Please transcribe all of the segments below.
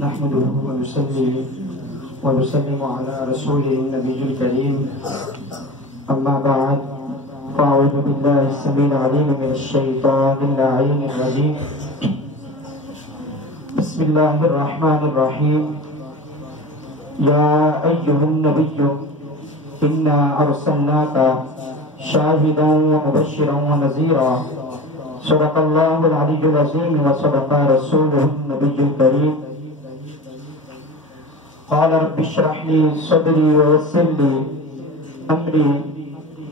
نحمده ونصلي ونسلم على رسوله النبي الكريم أما بعد فأعوذ بالله السميع العليم من الشيطان اللعين الرجيم بسم الله الرحمن الرحيم يا أيها النبي إنا أرسلناك شاهدا ومبشرا ونذيرا صدق الله العلي العظيم وصدق رسوله النبي الكريم قال رب اشرح لي صدري ويسر لي أمري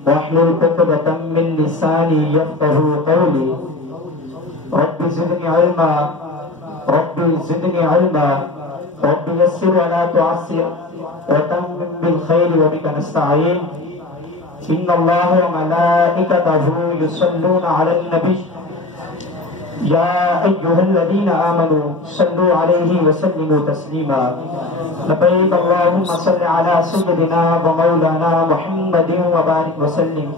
واحلل عقدة من لساني يفقهوا قولي رب زدني علما رب زدني علما رب يسر ولا تعسر وتمم بالخير وبك نستعين إن الله وملائكته يصلون على النبي يا أيها الذين آمنوا صلوا عليه وسلموا تسليما لبيك اللهم صل على سيدنا ومولانا محمد وبارك وسلم.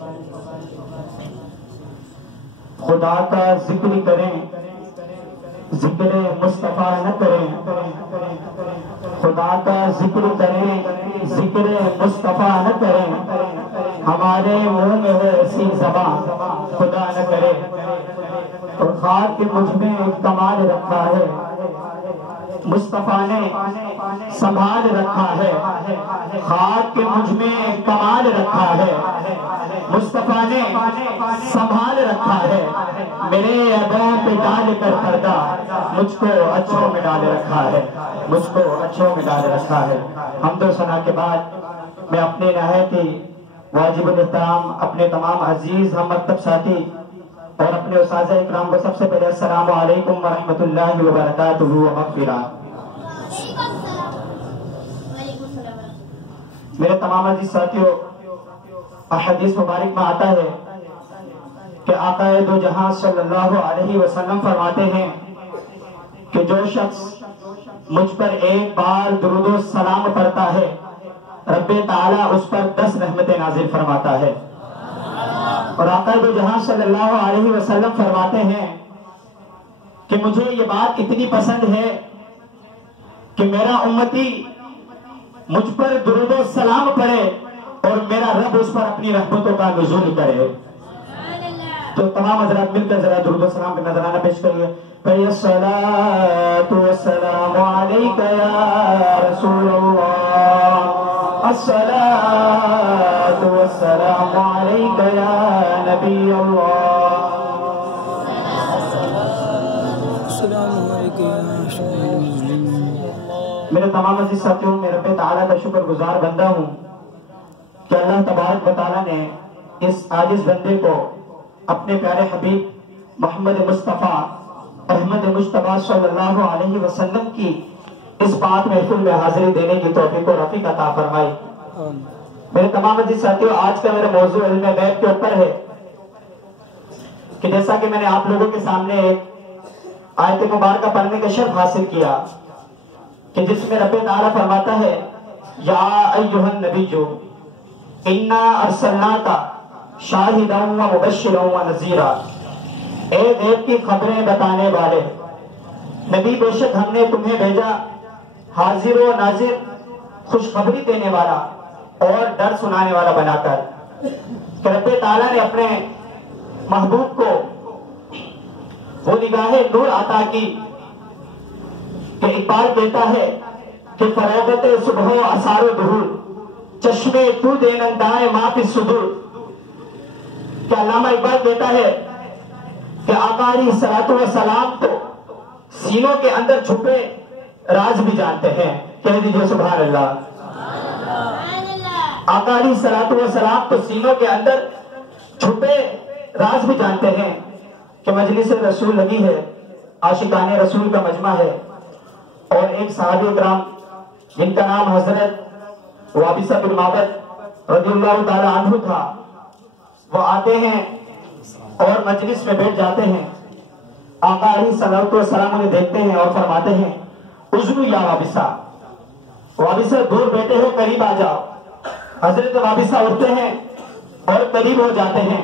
خدا کا ذکر کریں ذکر مصطفیٰ نہ کریں، خدا کا ذکر کریں ذکر مصطفیٰ نہ کریں، ہمارے منہ میں ہے ایسی زبان خدا نہ کرے. اور خاک کے مجھ میں ایک کمال رکھا ہے مصطفیٰ نے سنبھال رکھا ہے، خاک کے مجھ میں ایک کمال رکھا ہے مصطفیٰ نے سنبھال رکھا ہے. میرے ادوں پہ ڈال کر پردہ مجھ کو اچھوں میں ڈال رکھا ہے، مجھ کو اچھوں میں ڈال رکھا ہے. حمد و ثنا کے بعد میں اپنے نہایت واجب الاحترام اپنے تمام عزیز ہم مکتب ساتھی اور اپنے اساتذہ اکرام کو سب سے پہلے السلام علیکم ورحمۃ اللہ وبرکاتہ ومغفرہ. میرے تمام عزیز ساتھیوں، احادیث مبارک میں آتا ہے کہ آقا دو جہاں صلی اللہ علیہ وسلم فرماتے ہیں کہ جو شخص مجھ پر ایک بار درود و سلام پڑھتا ہے رب تعالیٰ اس پر 10 رحمتیں نازل فرماتا ہے. اور آقا دو جہاں صلی اللہ علیہ وسلم فرماتے ہیں کہ مجھے یہ بات اتنی پسند ہے کہ میرا امتی مجھ پر درود و سلام پڑھے اور میرا رب اس پر اپنی رحمتوں کا نزول کرے. تو تمام حضرات مل کر ذرا درود و سلام کا نذرانہ پیش کریے. الصلاۃ والسلام علیک یا رسول اللہ، الصلاۃ والسلام علیک یا نبی اللہ. میرے تمام عزیز ساتھیوں، میں رب تعالیٰ کا شکر گزار بندہ ہوں کہ اللہ تبارک و تعالیٰ نے اس عاجز بندے کو اپنے پیارے حبیب محمد مصطفیٰ احمد مجتبیٰ صلی اللہ علیہ وسلم کی اس بات محفل میں حاضری دینے کی توفیق و رفیق عطا فرمائی. میرے تمام عزیز ساتھیوں، آج کا میرا موضوع علم غیب کے اوپر ہے کہ جیسا کہ میں نے آپ لوگوں کے سامنے ایک آیت مبارکہ پڑھنے کا شرف حاصل کیا کہ جس میں رب تعالیٰ فرماتا ہے یا ایھا النبی انا ارسلناک شاہدا ومبشرا ونذیرا، اے غیب کی خبریں بتانے والے نبی، بے شک ہم نے تمہیں بھیجا حاضر و ناظر، خوشخبری دینے والا اور ڈر سنانے والا بنا کر. کہ رب تعالیٰ نے اپنے محبوب کو وہ نگاہ نور عطا کی کہ اقبال کہتا ہے کہ فروغت صبح و اثار و ظہور چشمے تو دینندائے ما فی الصدور. کہ علامہ اقبال کہتا ہے کہ آقا علیہ الصلوۃ والسلام تو سینوں کے اندر چھپے راز بھی جانتے ہیں. کہہ دیجئے سبحان اللہ. آقا علیہ الصلوۃ والسلام تو سینوں کے اندر چھپے راز بھی جانتے ہیں. کہ مجلس رسول لگی ہے، عاشقان رسول کا مجمع ہے، اور ایک صحابی اکرام جن کا نام حضرت وابصہ بن معبد رضی اللہ تعالی عنہ تھا، وہ آتے ہیں اور مجلس میں بیٹھ جاتے ہیں. آقا علیہ الصلوۃ والسلام انہیں دیکھتے ہیں اور فرماتے ہیں اذنو یا وابصہ، وابصہ دور بیٹھے ہو قریب آ جاؤ. حضرت وابصہ اٹھتے ہیں اور قریب ہو جاتے ہیں.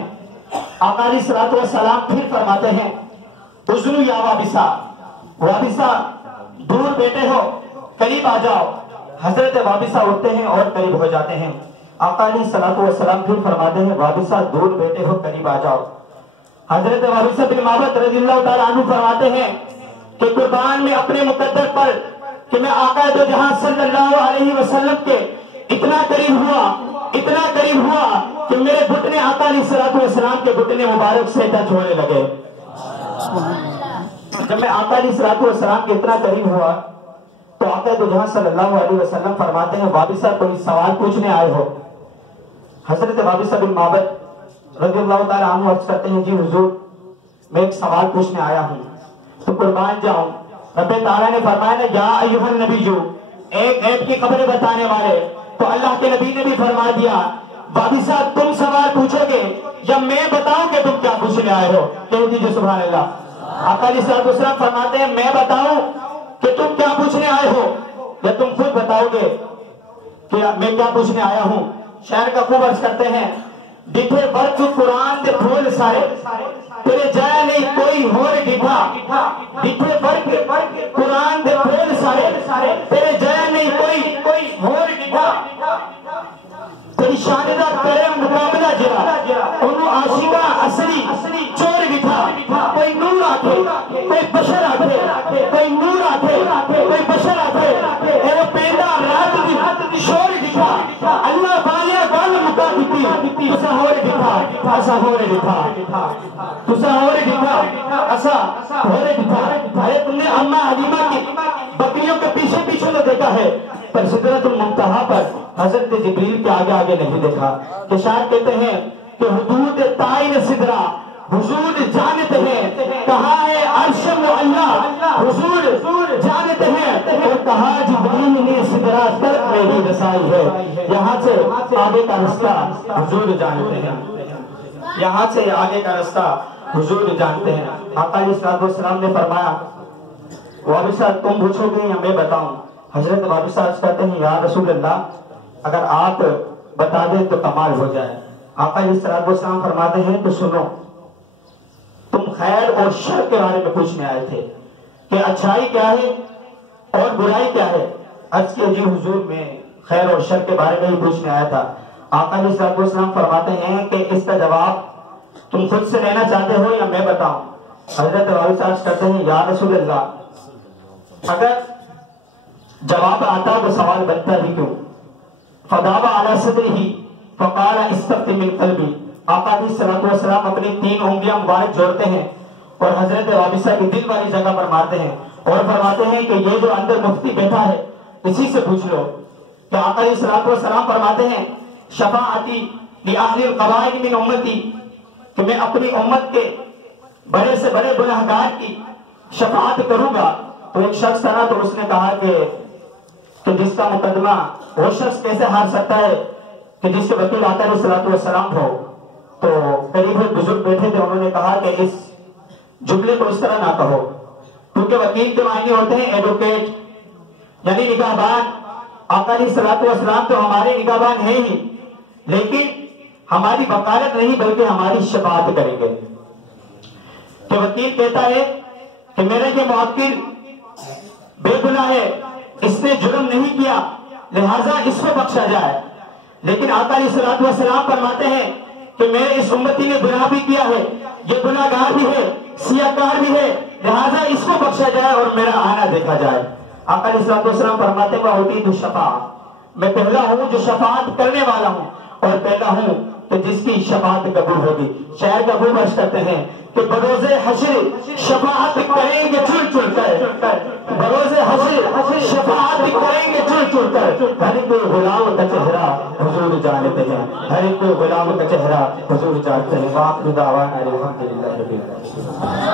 آقا علیہ الصلوۃ والسلام پھر فرماتے ہیں اذنو یا وابصہ، وابصہ دور بیٹھے ہو قریب آ جاؤ۔ حضرت وابصہ اٹھتے ہیں اور قریب ہو جاتے ہیں۔ آقا علیہ الصلوۃ والسلام پھر فرماتے ہیں وابصہ دور بیٹھے ہو قریب آ جاؤ۔ حضرت وابصہ بن معبد رضی اللہ تعالیٰ عنہ فرماتے ہیں کہ قربان میں اپنے مقدر پر کہ میں آقا دو جہاں صلی اللہ علیہ وسلم کے اتنا قریب ہوا کہ میرے گھٹنے آقا علیہ الصلوۃ والسلام کے گھٹنے مبارک سے ٹچ ہونے لگے۔ جب میں آقا علیہ الصلوۃ والسلام کے اتنا قریب ہوا تو آقا دو جہاں صلی اللہ علیہ وسلم فرماتے ہیں وابصہ کوئی سوال پوچھنے آئے ہو؟ حضرت وابصہ بن معبد رضی اللہ تعالیٰ عنہ عرض کرتے ہیں جی حضور میں ایک سوال پوچھنے آیا ہوں۔ تو قربان جاؤں رب تعالیٰ نے فرمایا نا یا ایھا النبی ایک غیب کی خبریں بتانے والے، تو اللہ کے نبی نے بھی فرما دیا وابصہ تم سوال پوچھو گے یا میں بتاؤں کہ تم کیا پوچھنے آئے ہو؟ کہہ دیجیے سبحان اللہ۔ آقا علیہ الصلوۃ والسلام فرماتے ہیں میں بتاؤں کہ تم کیا پوچھنے آئے ہو یا تم خود بتاؤ گے کہ میں کیا پوچھنے آیا ہوں؟ شاعر کا خوب عرض کرتے ہیں ڈٹھے برق قرآن دے پھول سارے تیرے جائے نہیں کوئی ہور ڈٹھا، ڈٹھے برق قرآن دے پھول سارے تیرے جائے نہیں کوئی ہور ڈٹھا، تیری شاندہ کرے مقابلہ جرا انہوں عاشقہ اصلی چور بٹھا، کوئی نور آکھے کوئی بشر آکھے، کوئی نور آکھے کوئی بشر آکھے، اے وہ پیدا رات دی شور بٹھا اللہ بالیا گل مکا دیتی تسا ہور بٹھا اسا ہور بٹھا تسا ہور بٹھا اسا ہور بٹھا۔ ارے تم نے اماں حلیمہ کی بکریوں کے پیچھے پیچھے تو دیکھا ہے پر سدرۃ المنتہا پر حضرت جبریل کے آگے آگے نہیں دیکھا۔ کہ شاعر کہتے ہیں کہ حدود تعین سدرہ حضور جانتے ہیں، کہاں ہے عرش معلیٰ حضور جانتے ہیں، اور کہا جبریل نے سدرہ تک میری رسائی ہے۔ یہاں سے آگے کا رستہ حضور جانتے ہیں، یہاں سے آگے کا رستہ حضور جانتے ہیں۔ آقا علیہ الصلوۃ والسلام نے فرمایا وابصہ تم پوچھو گے یا میں بتاؤں؟ حضرت وابصہ عرض کرتے ہیں یا رسول اللہ اگر آپ بتا دیں تو کمال ہو جائے۔ آقا علیہ الصلوۃ والسلام فرماتے ہیں تو سنو، تم خیر اور شر کے بارے میں پوچھنے آئے تھے کہ اچھائی کیا ہے اور برائی کیا ہے۔ عرض کیا جی حضور میں خیر اور شر کے بارے میں ہی پوچھنے آیا تھا۔ آقا علیہ الصلوۃ والسلام فرماتے ہیں کہ اس کا جواب تم خود سے لینا چاہتے ہو یا میں بتاؤں؟ حضرت وابصہ عرض کرتے ہیں یا رسول اللہ اگر جواب آتا تو سوال بنتا بھی کیوں؟ فضاوا علی صدرہ فقال استفت من قلبی۔ آقا علیہ الصلوۃ والسلام اپنی 3 انگلیاں مبارک جوڑتے ہیں اور حضرت وابصہ کی دل والی جگہ پر مارتے ہیں اور فرماتے ہیں کہ یہ جو اندر مفتی بیٹھا ہے اسی سے پوچھ لو۔ کہ آقا علیہ الصلوۃ والسلام فرماتے ہیں شفاعتی لأہل القبائل من امتی، کہ میں اپنی امت کے بڑے سے بڑے گنہگار کی شفاعت کروں گا۔ تو ایک شخص تھا تو اس نے کہا کہ جس کا مقدمہ وہ شخص کیسے ہار سکتا ہے کہ جس کے وکیل آقا علیہ الصلوۃ والسلام ہو۔ تو قریب ایک بزرگ بیٹھے تھے، انہوں نے کہا کہ اس جملے کو اس طرح نہ کہو، کیونکہ وکیل کے معنی ہوتے ہیں ایڈوکیٹ یعنی نگہبان۔ آقا علیہ الصلوۃ والسلام تو ہمارے نگہبان ہیں ہی، لیکن ہماری وکالت نہیں بلکہ ہماری شفاعت کریں گے۔ کہ وکیل کہتا ہے کہ میرا یہ موکل بے گناہ ہے، اس نے جرم نہیں کیا لہذا اس کو بخشا جائے، لیکن آقا علیہ الصلوۃ والسلام فرماتے ہیں کہ میرے اس امتی نے گناہ بھی کیا ہے، یہ گناہ گار بھی ہے، سیاہ کار بھی ہے، لہذا اس کو بخشا جائے اور میرا آنا دیکھا جائے۔ آقا علیہ الصلوۃ والسلام فرماتے ہیں وَأُوتِيتُ الشَّفَاعَةَ، میں پہلا ہوں جو شفاعت کرنے والا ہوں اور پہلا ہوں کہ جس کی شفاعت قبول ہوگی۔ شاعر کا خوب عرض کرتے ہیں کہ بروز حشر شفاعت کریں گے چل چل کر، بروز حشر شفاعت کریں گے چل چل کر، ہر ایک غلام کا چہرہ حضور جانتے ہیں، ہر ایک غلام کا چہرہ حضور جانتے ہیں۔ وآخر دعوانا الحمدللہ رب العالمین۔